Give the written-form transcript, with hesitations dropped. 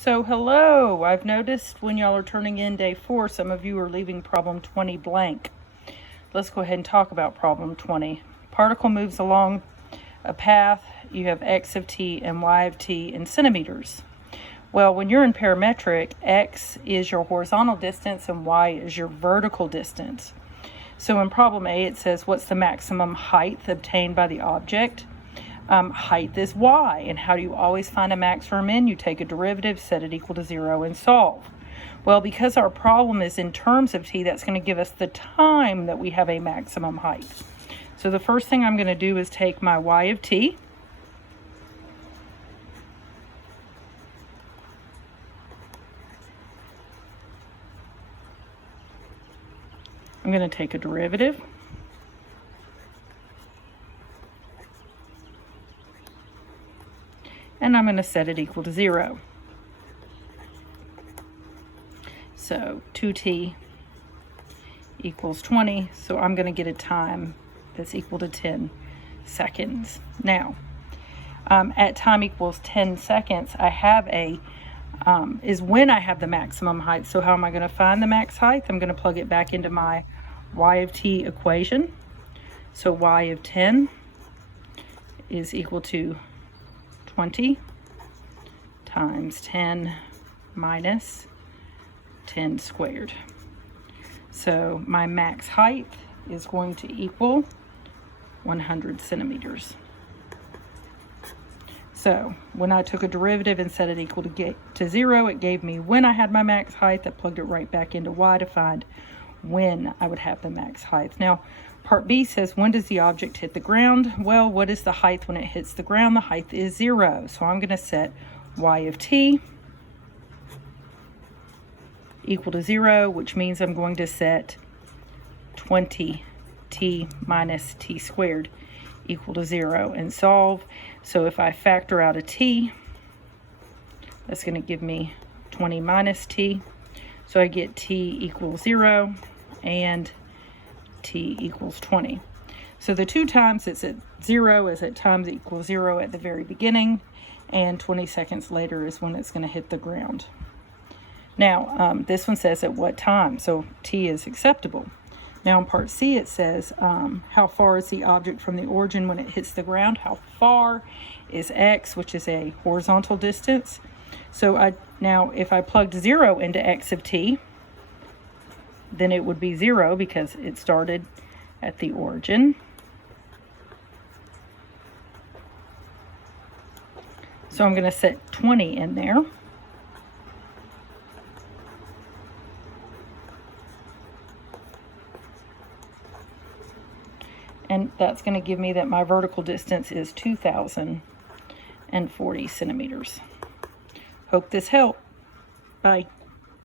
So hello, I've noticed when y'all are turning in day 4, some of you are leaving problem 20 blank. Let's go ahead and talk about problem 20. Particle moves along a path. You have x of t and y of t in centimeters. Well, when you're in parametric, x is your horizontal distance and y is your vertical distance. So in problem A, it says, what's the maximum height obtained by the object? Height is y, and how do you always find a max or a min? You take a derivative, set it equal to 0, and solve. Well, because our problem is in terms of t, that's going to give us the time that we have a maximum height. So the first thing I'm going to do is take my y of t, I'm going to take a derivative, and I'm going to set it equal to 0. So 2t equals 20, so I'm going to get a time that's equal to 10 seconds. Now, at time equals 10 seconds, I have is when I have the maximum height. So how am I going to find the max height? I'm going to plug it back into my y of t equation. So y of 10 is equal to 20 times 10 minus 10 squared. So my max height is going to equal 100 centimeters. So when I took a derivative and set it equal to 0, it gave me when I had my max height. I plugged it right back into y to find when I would have the max height. Now, part B says, when does the object hit the ground? Well, what is the height when it hits the ground? The height is 0. So I'm going to set y of t equal to 0, which means I'm going to set 20t minus t squared equal to 0 and solve. So if I factor out a t, that's going to give me 20 minus t. So I get t equals 0 and t equals 20. So the two times it's at 0 is at times equals 0 at the very beginning, and 20 seconds later is when it's going to hit the ground. Now, this one says at what time, so t is acceptable. Now in part C it says, how far is the object from the origin when it hits the ground? How far is x, which is a horizontal distance. So now if I plugged 0 into x of t, then it would be 0 because it started at the origin. So I'm going to set 20 in there. And that's going to give me that my vertical distance is 2,040 centimeters. Hope this helped. Bye.